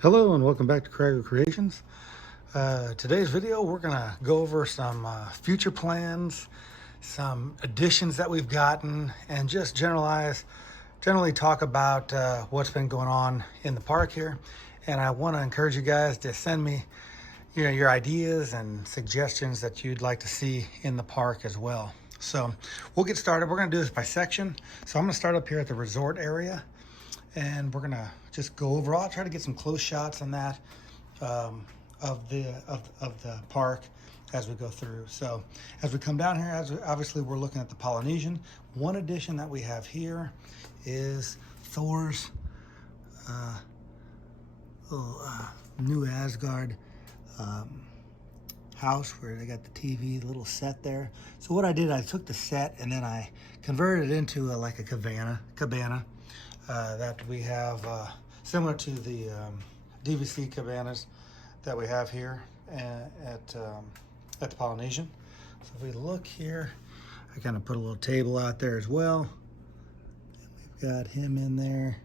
Hello and welcome back to Cragger Creations. Today's video we're gonna go over some future plans, some additions that we've gotten, and just generally talk about what's been going on in the park here. And I want to encourage you guys to send me your ideas and suggestions that you'd like to see in the park as well. So we'll get started. We're gonna do this by section. So I'm gonna start up here at the resort area, and we're gonna just go over. I'll try to get some close shots on that of the park as we go through. So as we come down here, obviously we're looking at the Polynesian. One addition that we have here is Thor's new Asgard house where they got the TV little set there. So what I did, I took the set and then I converted it into like a cabana that we have, similar to the DVC cabanas that we have here at the Polynesian. So if we look here, I kind of put a little table out there as well. We've got him in there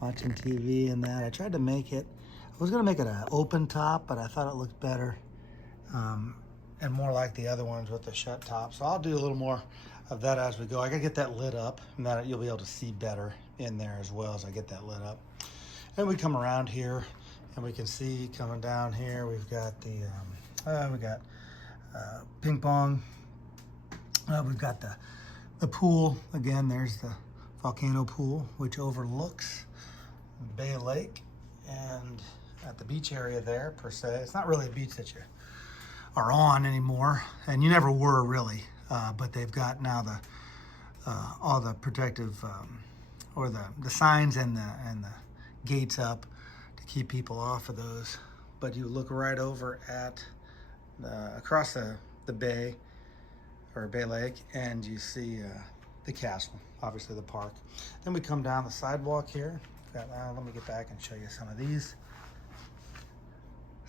watching TV and that. I tried to make it, I was gonna make it an open top, but I thought it looked better and more like the other ones with the shut top. So I'll do a little more of that as we go. I gotta get that lit up, and that you'll be able to see better in there as well as I get that lit up. And we come around here and we can see coming down here, we've got the ping pong. We've got the pool. Again, there's the volcano pool, which overlooks Bay Lake. And at the beach area there, per se, it's not really a beach that you are on anymore, and you never were really, but they've got now all the protective or the signs and the gates up to keep people off of those. But you look right over at across the bay or Bay Lake, and you see the castle, obviously the park. Then we come down the sidewalk here. Let me get back and show you some of these.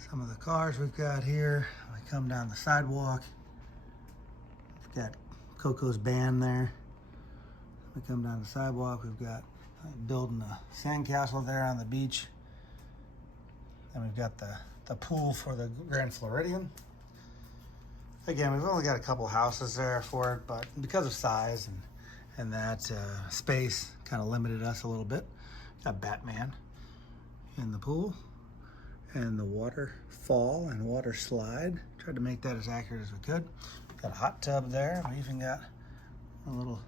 Some of the cars we've got here. We come down the sidewalk. We've got Coco's band there. We come down the sidewalk. We've got building a sandcastle there on the beach. And we've got the pool for the Grand Floridian. Again, we've only got a couple houses there for it, but because of size and that space kind of limited us a little bit. Got Batman in the pool and the waterfall and water slide. Tried to make that as accurate as we could. Got a hot tub there. We even got a little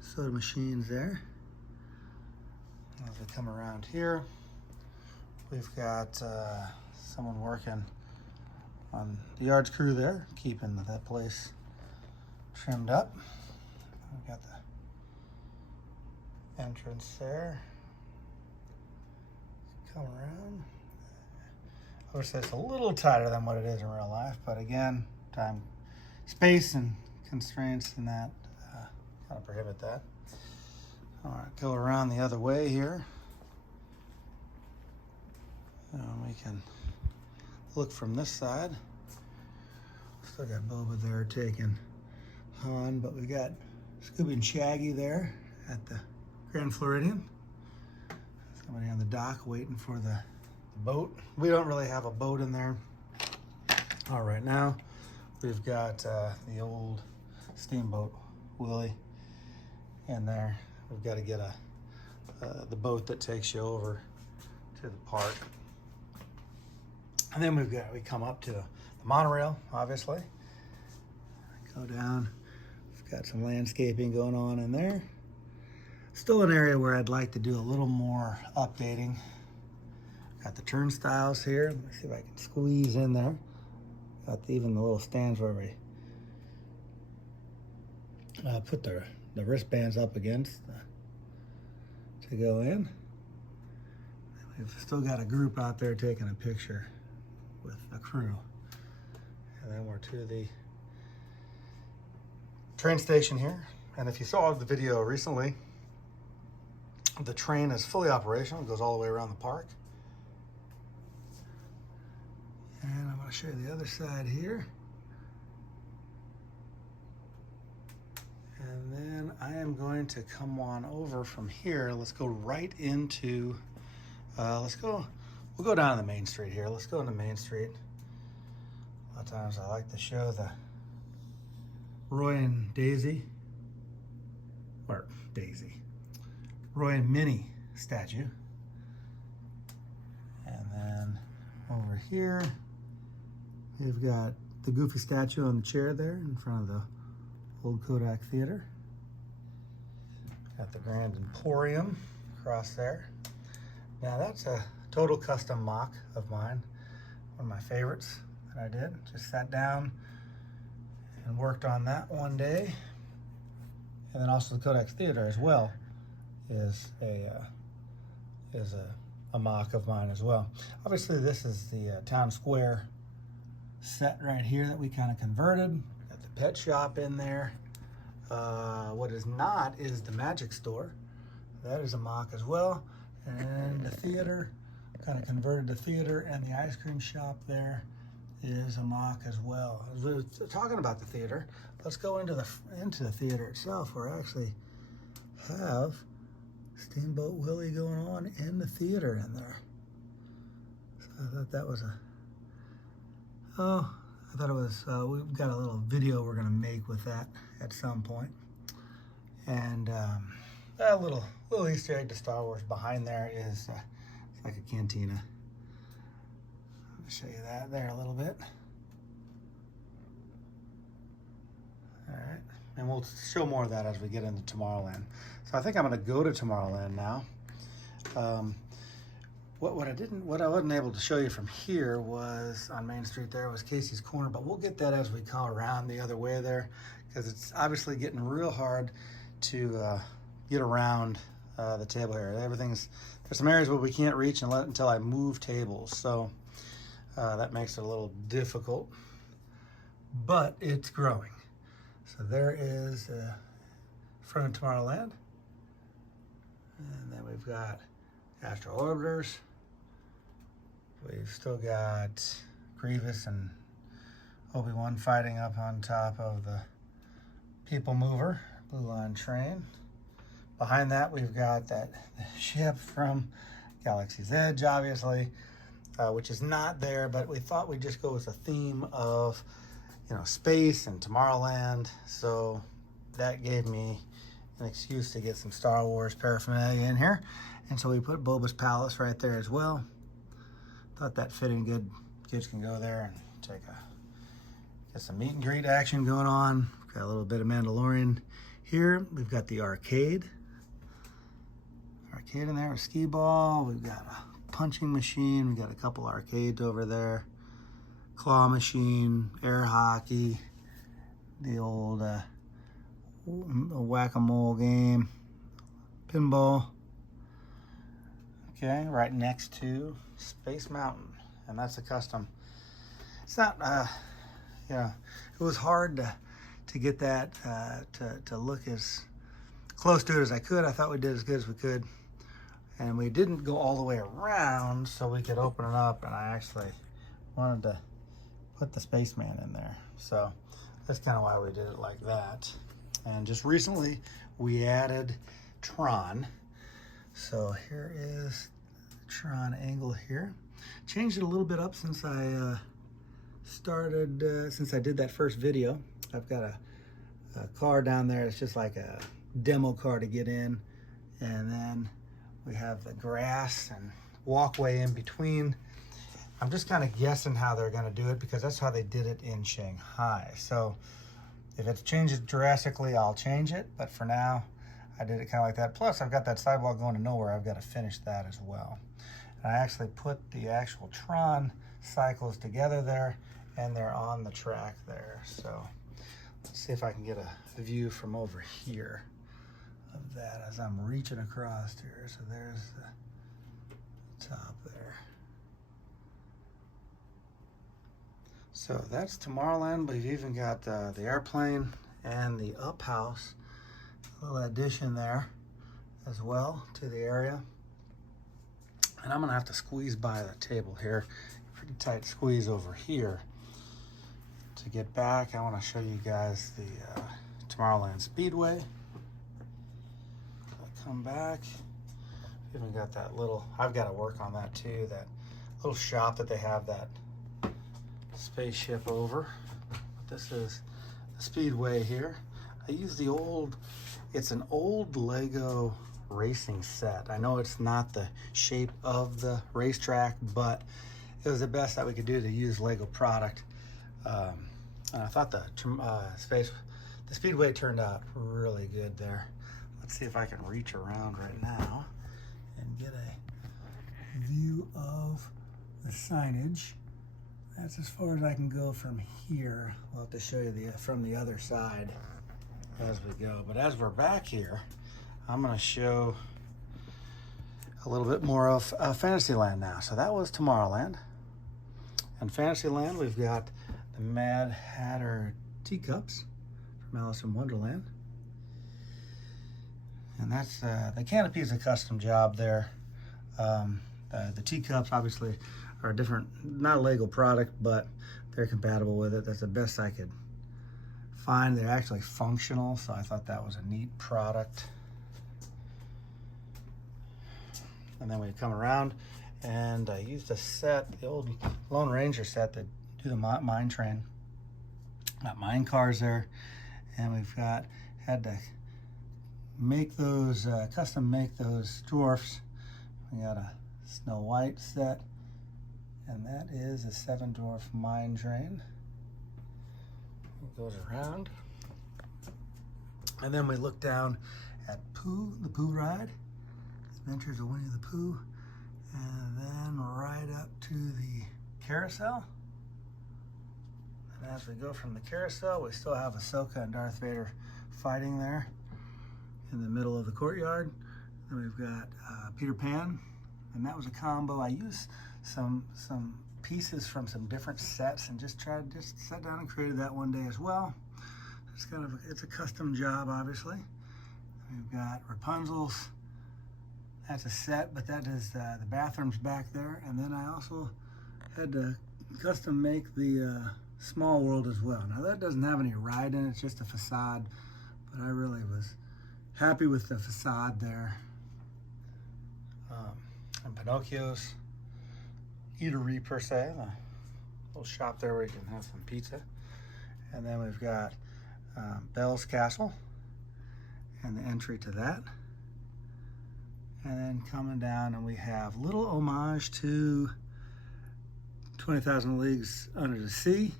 soda machines there. As we come around here, we've got someone working on the yards crew there, keeping that place trimmed up. We've got the entrance there. Come around. I would say it's a little tighter than what it is in real life, but again, time, space, and constraints and that kind of prohibit that. All right, go around the other way here. And we can look from this side. Still got Boba there taking Han, but we got Scooby and Shaggy there at the Grand Floridian. Somebody on the dock waiting for the boat. We don't really have a boat in there. All right, now we've got the old steamboat Willie in there. We've got to get the boat that takes you over to the park. And then we come up to the monorail, obviously. Go down. We've got some landscaping going on in there. Still an area where I'd like to do a little more updating. Got the turnstiles here. Let me see if I can squeeze in there. Got even the little stands where we put the wristbands up against to go in. We've still got a group out there taking a picture with a crew. And then we're to the train station here. And if you saw the video recently, the train is fully operational. It goes all the way around the park. And I'm going to show you the other side here. And then I am going to come on over from here. Let's go right into, let's go We'll go down to the main street here. Let's go into Main Street. A lot of times I like to show the Roy and Daisy, or Daisy, Roy and Minnie statue. And then over here, we've got the Goofy statue on the chair there in front of the old Kodak Theater. Got the Grand Emporium across there. Now that's a total custom mock of mine. One of my favorites that I did. Just sat down and worked on that one day. And then also the Kodak Theater as well is a mock of mine as well. Obviously this is the Town Square set right here that we kind of converted. Got the pet shop in there. What is not is the Magic Store. That is a mock as well. And the theater, kind of converted the theater, and the ice cream shop there is a mock as well. Talking about the theater, let's go into the theater itself, where I actually have Steamboat Willie going on in the theater in there. So I thought that was we've got a little video we're gonna make with that at some point. And a little Easter egg to Star Wars behind there is it's like a cantina. I'll show you that there a little bit. All right, and we'll show more of that as we get into Tomorrowland. So I think I'm gonna go to Tomorrowland now. What I wasn't able to show you from here was on Main Street there was Casey's Corner, but we'll get that as we come around the other way there, because it's obviously getting real hard to get around the table here. There's some areas where we can't reach until I move tables, so that makes it a little difficult, but it's growing. So there is front of Tomorrowland, and then we've got Astro Orbiters. We've still got Grievous and Obi-Wan fighting up on top of the People Mover, Blue Line train. Behind that, we've got the ship from Galaxy's Edge, obviously, which is not there, but we thought we'd just go with a theme of, space and Tomorrowland. So that gave me an excuse to get some Star Wars paraphernalia in here. And so we put Boba's Palace right there as well. Thought that fit in good. Kids can go there and get some meet and greet action going on. Got a little bit of Mandalorian here. We've got the arcade in there, a skee ball. We've got a punching machine. We've got a couple arcades over there. Claw machine, air hockey, the old whack-a-mole game, pinball. Okay, right next to Space Mountain, and that's a custom. It's not, it was hard to get that to look as close to it as I could. I thought we did as good as we could, and we didn't go all the way around so we could open it up, and I actually wanted to put the Spaceman in there. So that's kind of why we did it like that. And just recently we added Tron. So here is Tron angle here. Changed it a little bit up since I since I did that first video. I've got a car down there. It's just like a demo car to get in. And then we have the grass and walkway in between. I'm just kind of guessing how they're going to do it, because that's how they did it in Shanghai. So if it changes drastically, I'll change it. But for now, I did it kind of like that. Plus, I've got that sidewalk going to nowhere. I've got to finish that as well. And I actually put the actual Tron cycles together there, and they're on the track there. So let's see if I can get a view from over here of that as I'm reaching across here. So there's the top there. So that's Tomorrowland. We've even got the airplane and the up house, a little addition there as well to the area. And I'm gonna have to squeeze by the table here. Pretty tight squeeze over here. To get back, I wanna show you guys the Tomorrowland Speedway. I come back, even got that little, I've gotta work on that too, that little shop that they have that spaceship over. This is the Speedway here. I use the old, it's an old Lego racing set. I know it's not the shape of the racetrack, but it was the best that we could do to use Lego product. And I thought the Speedway turned out really good there. Let's see if I can reach around right now and get a view of the signage. That's as far as I can go from here. We'll have to show you from the other side as we go. But as we're back here, I'm going to show a little bit more of Fantasyland now. So that was Tomorrowland. And Fantasyland, we've got the Mad Hatter teacups from Alice in Wonderland. And that's, the canopy is a custom job there. The teacups obviously are a different, not a Lego product, but they're compatible with it. That's the best I could find. They're actually functional, so I thought that was a neat product. And then we come around, and I used a set, the old Lone Ranger set that do the mine train. Got mine cars there, and we've had to make those, custom make those dwarfs. We got a Snow White set, and that is a 7 dwarf mine train. It goes around. And then we look down at Pooh, the Pooh ride. Adventures of Winnie the Pooh. And then right up to the carousel. And as we go from the carousel, we still have Ahsoka and Darth Vader fighting there in the middle of the courtyard. Then we've got Peter Pan, and that was a combo. I used some pieces from some different sets and just sat down and created that one day as well. It's kind of it's a custom job, obviously. We've got Rapunzel's. That's a set, but that is the bathrooms back there. And then I also had to custom make the Small World as well. Now that doesn't have any ride in it, it's just a facade, but I really was happy with the facade there. And Pinocchio's eatery per se, the little shop there where you can have some pizza. And then we've got Belle's Castle and the entry to that. And then coming down, and we have little homage to 20,000 Leagues Under the Sea.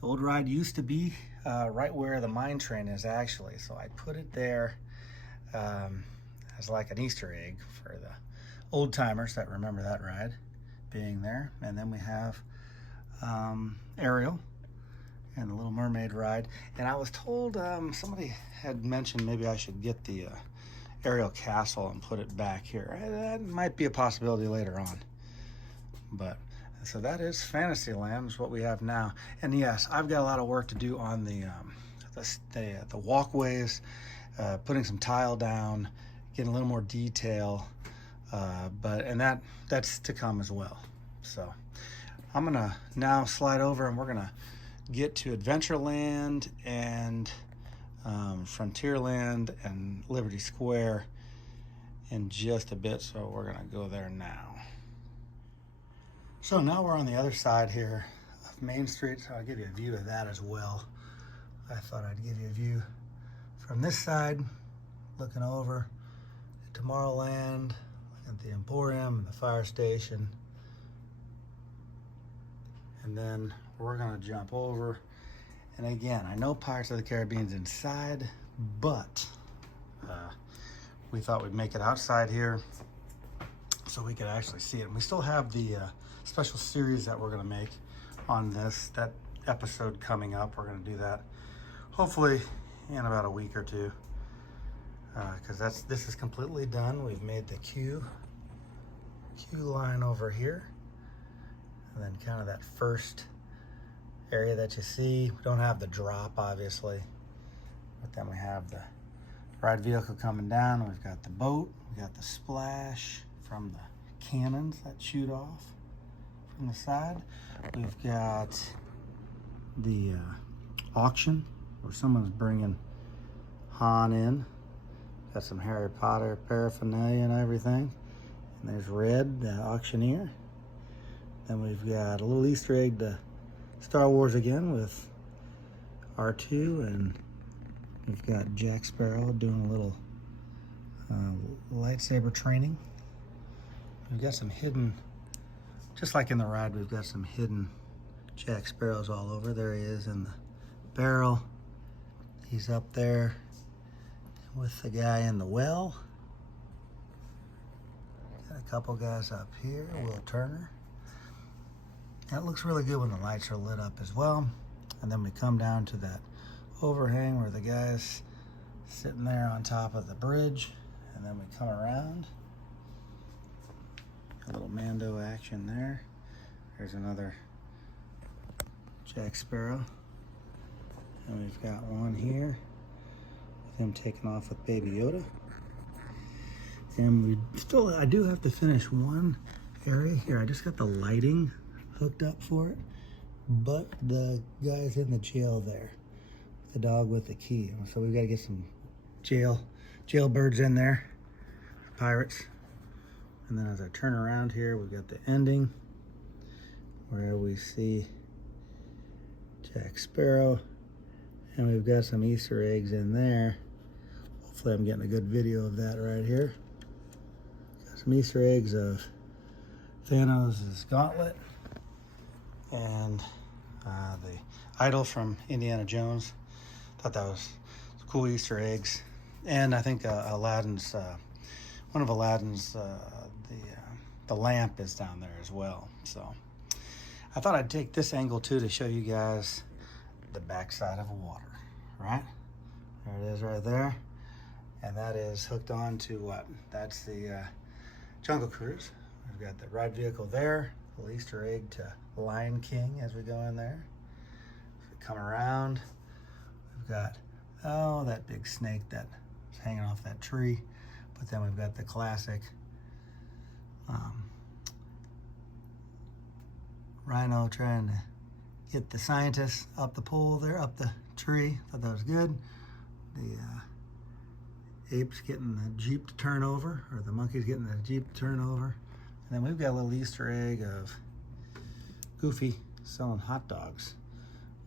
The old ride used to be right where the mine train is actually, so I put it there as like an Easter egg for the old timers that remember that ride being there. And then we have Ariel and the Little Mermaid ride. And I was told, somebody had mentioned maybe I should get the Ariel Castle and put it back here. That might be a possibility later on. But so that is Fantasyland, is what we have now. And yes, I've got a lot of work to do on the walkways, putting some tile down, getting a little more detail, and that's to come as well. So I'm gonna now slide over, and we're gonna get to Adventureland and Frontierland and Liberty Square in just a bit, so we're gonna go there now. So now we're on the other side here of Main Street, so I'll give you a view of that as well. I thought I'd give you a view from this side, looking over at Tomorrowland, looking at the Emporium and the fire station. And then we're gonna jump over. And again, I know Pirates of the Caribbean's inside, but we thought we'd make it outside here so we could actually see it. And we still have the special series that we're gonna make on that episode coming up. We're gonna do that hopefully in about a week or two, because this is completely done. We've made the queue line over here, and then kind of that first area that you see. We don't have the drop, obviously, but then we have the ride vehicle coming down. We've got the boat, we got the splash from the cannons that shoot off from the side. We've got the auction where someone's bringing Han in. Got some Harry Potter paraphernalia and everything. And there's Red, the auctioneer. Then we've got a little Easter egg to Star Wars again with R2, and we've got Jack Sparrow doing a little lightsaber training. We've got some hidden, just like in the ride, we've got some hidden Jack Sparrows all over. There he is in the barrel. He's up there with the guy in the well. Got a couple guys up here, Will Turner. That looks really good when the lights are lit up as well. And then we come down to that overhang where the guy's sitting there on top of the bridge. And then we come around. A little Mando action there. There's another Jack Sparrow. And we've got one here with him taking off with Baby Yoda. And I do have to finish one area here. I just got the lighting hooked up for it, but the guy's in the jail there, the dog with the key. So we've got to get some jailbirds in there, pirates. And then as I turn around here, we've got the ending where we see Jack Sparrow, and we've got some Easter eggs in there. Hopefully I'm getting a good video of that right here. Got some Easter eggs of Thanos' gauntlet and the idol from Indiana Jones. Thought that was cool Easter eggs. And I think Aladdin's, one of Aladdin's, the lamp is down there as well. So I thought I'd take this angle too to show you guys the backside of water, right? There it is right there. And that is hooked on to what? That's the Jungle Cruise. We've got the ride vehicle there, a little Easter egg to Lion King as we go in there. As we come around, we've got, oh, that big snake that's hanging off that tree. But then we've got the classic rhino trying to get the scientists up the pole there, up the tree. Thought that was good. The apes getting the Jeep to turn over, or the monkeys getting the Jeep to turn over. And then we've got a little Easter egg of Goofy selling hot dogs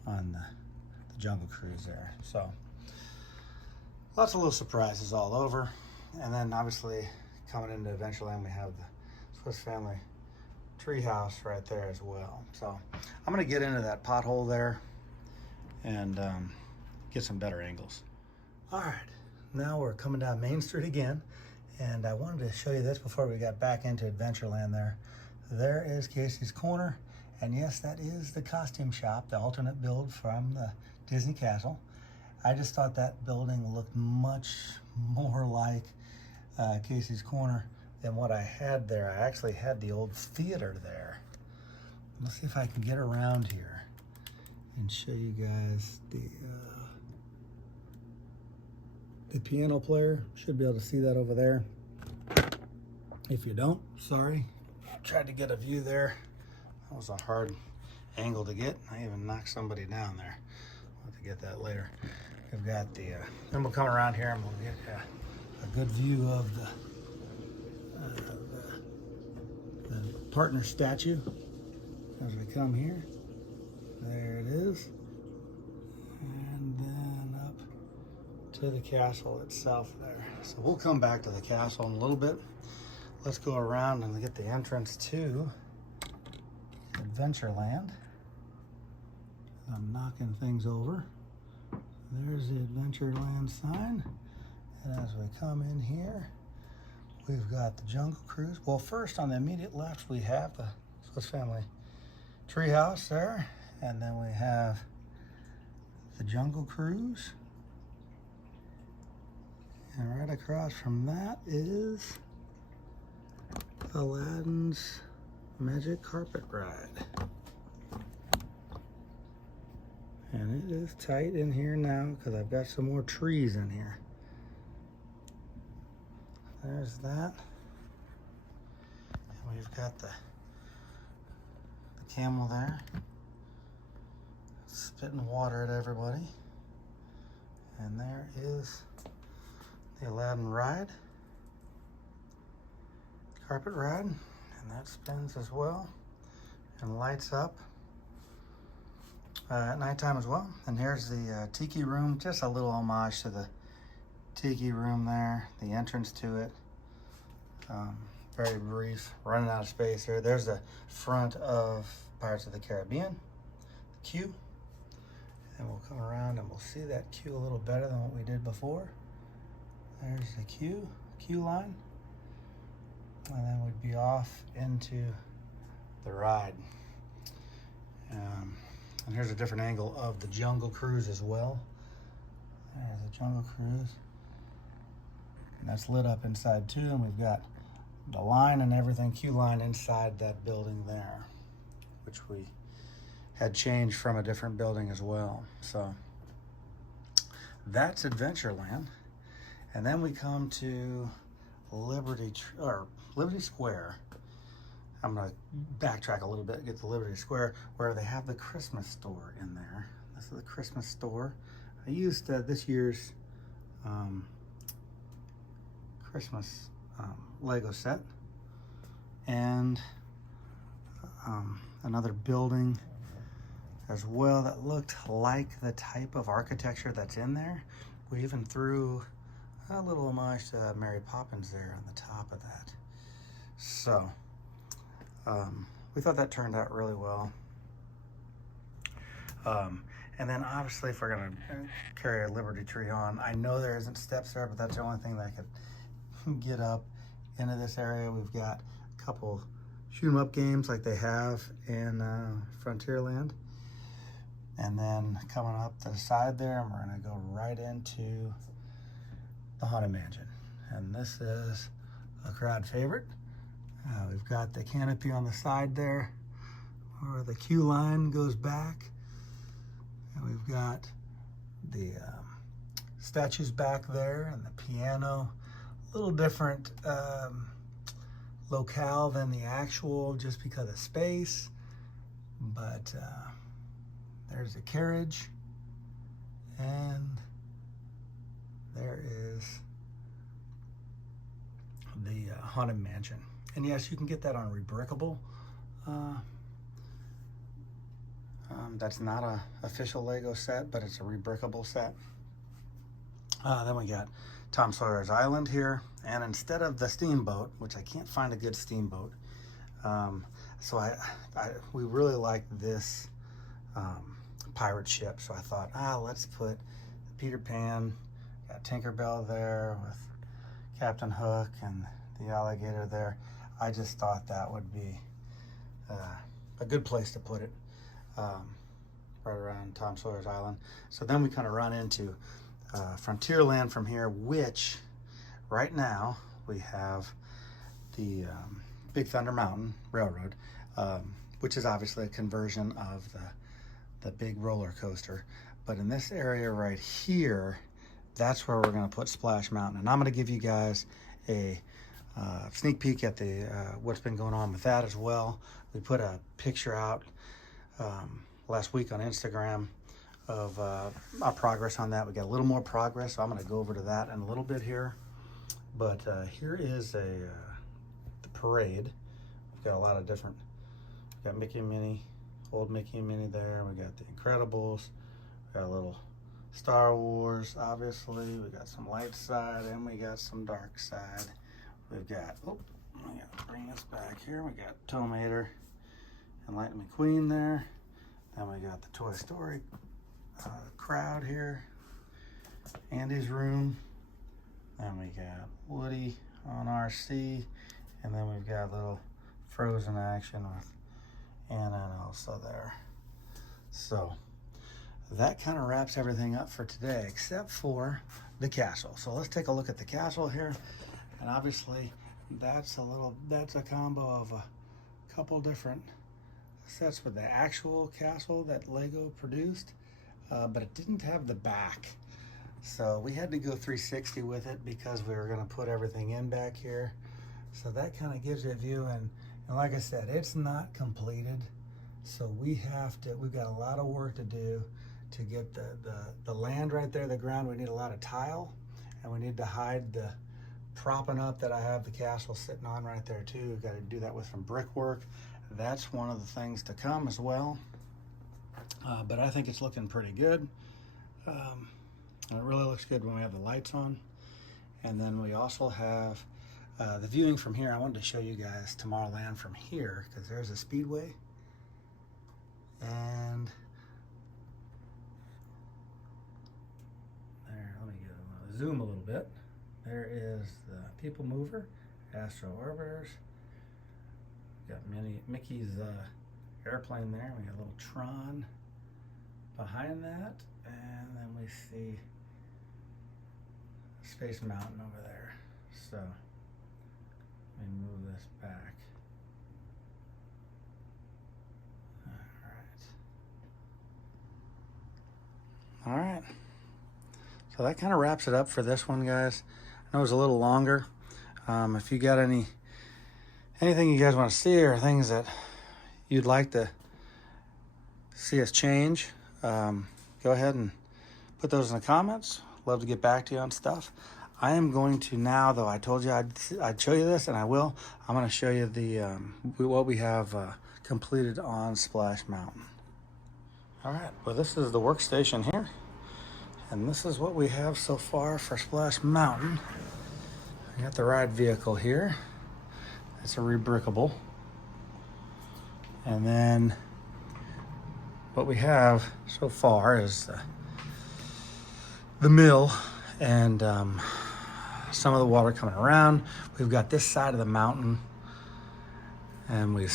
on the Jungle Cruise there. So lots of little surprises all over. And then obviously coming into Adventureland, we have the Swiss Family treehouse right there as well. So I'm gonna get into that pothole there and get some better angles. All right, now we're coming down Main Street again, and I wanted to show you this before we got back into Adventureland there. There is Casey's Corner, and yes, that is the costume shop, the alternate build from the Disney Castle. I just thought that building looked much more like Casey's Corner than what I had there. I actually had the old theater there. Let's see if I can get around here and show you guys the piano player. Should be able to see that over there. If you don't, sorry. Tried to get a view there. That was a hard angle to get. I even knocked somebody down there. We'll have to get that later. We've got the, then we'll come around here and we'll get a good view of the partner statue as we come here. There it is. And then up to the castle itself there. So we'll come back to the castle in a little bit. Let's go around and get the entrance to Adventureland. I'm knocking things over. There's the Adventureland sign. And as we come in here, we've got the Jungle Cruise. Well, first on the immediate left, we have the Swiss Family treehouse there. And then we have the Jungle Cruise. And right across from that is Aladdin's Magic Carpet Ride. And it is tight in here now because I've got some more trees in here. There's that. And we've got the camel there, spitting water at everybody. And there is the Aladdin ride, carpet ride, and that spins as well. and lights up at nighttime as well. And here's the tiki room, just a little homage to the tiki room there, the entrance to it. Very brief, running out of space here. There's the front of Pirates of the Caribbean, the queue. And we'll come around and we'll see that queue a little better than what we did before. There's the queue line. And then we'd be off into the ride. And here's a different angle of the Jungle Cruise as well. There's the Jungle Cruise. And that's lit up inside too, and we've got the line and everything, queue line inside that building there, which we had changed from a different building as well. So that's Adventureland. And then we come to Liberty Square. I'm gonna backtrack a little bit, get to Liberty Square, where they have the Christmas store in there. This is the Christmas store. I used this year's Christmas Lego set, and another building as well that looked like the type of architecture that's in there. We even threw a little homage to Mary Poppins there on the top of that. So we thought that turned out really well. And then obviously if we're gonna carry a Liberty Tree on, I know there isn't steps there, but that's the only thing that could get up into this area. We've got a couple shoot 'em up games like they have in Frontierland. And then coming up to the side there, and we're gonna go right into the Haunted Mansion. And this is a crowd favorite. We've got the canopy on the side there, where the queue line goes back. And we've got the statues back there and the piano. A little different locale than the actual, just because of space. But there's a carriage, and there is the Haunted Mansion. And yes, you can get that on Rebrickable. That's not a official Lego set, but it's a Rebrickable set. Then we got Tom Sawyer's Island here, and instead of the steamboat, which I can't find a good steamboat, so we really like this pirate ship. So I thought, let's put Peter Pan, got Tinkerbell there with Captain Hook and the alligator there. I just thought that would be a good place to put it, right around Tom Sawyer's Island. So then we kind of run into Frontierland from here, which right now we have the Big Thunder Mountain Railroad, which is obviously a conversion of the big roller coaster. But in this area right here, that's where we're going to put Splash Mountain. And I'm going to give you guys a sneak peek at the what's been going on with that as well. We put a picture out last week on Instagram of our progress on that. We got a little more progress, so I'm going to go over to that in a little bit here. But here is the parade. We've got a lot of different. We got Mickey and Minnie, old Mickey and Minnie there. We got the Incredibles. We got a little Star Wars, obviously. We got some light side, and we got some dark side. We've got, I gotta bring this back here. We got Tomater and Lightning McQueen there. Then we got the Toy Story crowd here, Andy's room. Then we got Woody on RC, and then we've got a little Frozen action with Anna and Elsa there. So that kind of wraps everything up for today, except for the castle. So let's take a look at the castle here. And obviously that's a combo of a couple different sets with the actual castle that Lego produced, but it didn't have the back. So we had to go 360 with it because we were going to put everything in back here. So that kind of gives you a view. And like I said, it's not completed. So we've got a lot of work to do to get the land right there, the ground. We need a lot of tile, and we need to hide the propping up that I have the castle sitting on right there too. We've got to do that with some brickwork. that's one of the things to come as well. But I think it's looking pretty good. And it really looks good when we have the lights on. And then we also have the viewing from here. I wanted to show you guys Tomorrowland from here because there's a speedway. And there, let me zoom a little bit. There is the People Mover, Astro Orbiters. Got Mickey's airplane there. We got a little Tron behind that, and then we see Space Mountain over there. So let me move this back. All right. So that kind of wraps it up for this one, guys. I know it was a little longer. If you got anything you guys want to see or things that you'd like to see us change, go ahead and put those in the comments. Love to get back to you on stuff. I am going to now, though I told you I'd show you this, and I will. I'm going to show you the what we have completed on Splash Mountain. All right, well, this is the workstation here, and this is what we have so far for Splash Mountain. We got the ride vehicle here. It's a rebrickable. And then what we have so far is the mill and some of the water coming around. We've got this side of the mountain, and we've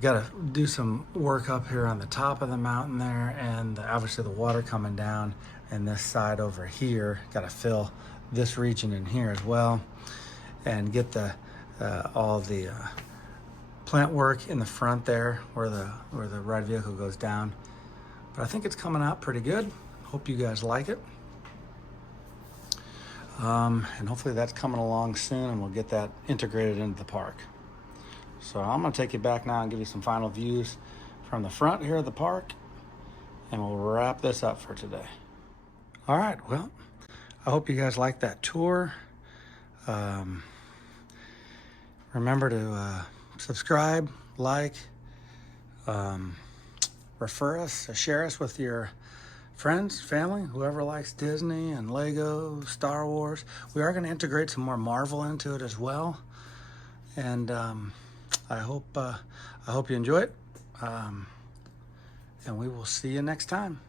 got to do some work up here on the top of the mountain there, and obviously the water coming down, and this side over here, got to fill this region in here as well, and get the all the plant work in the front there where the ride vehicle goes down. But I think it's coming out pretty good. Hope you guys like it. And hopefully that's coming along soon, and we'll get that integrated into the park. So I'm going to take you back now and give you some final views from the front here of the park, and we'll wrap this up for today. All right, well, I hope you guys liked that tour. Remember to subscribe, like, refer us, share us with your friends, family, whoever likes Disney and Lego, Star Wars. We are going to integrate some more Marvel into it as well. And I hope you enjoy it, and we will see you next time.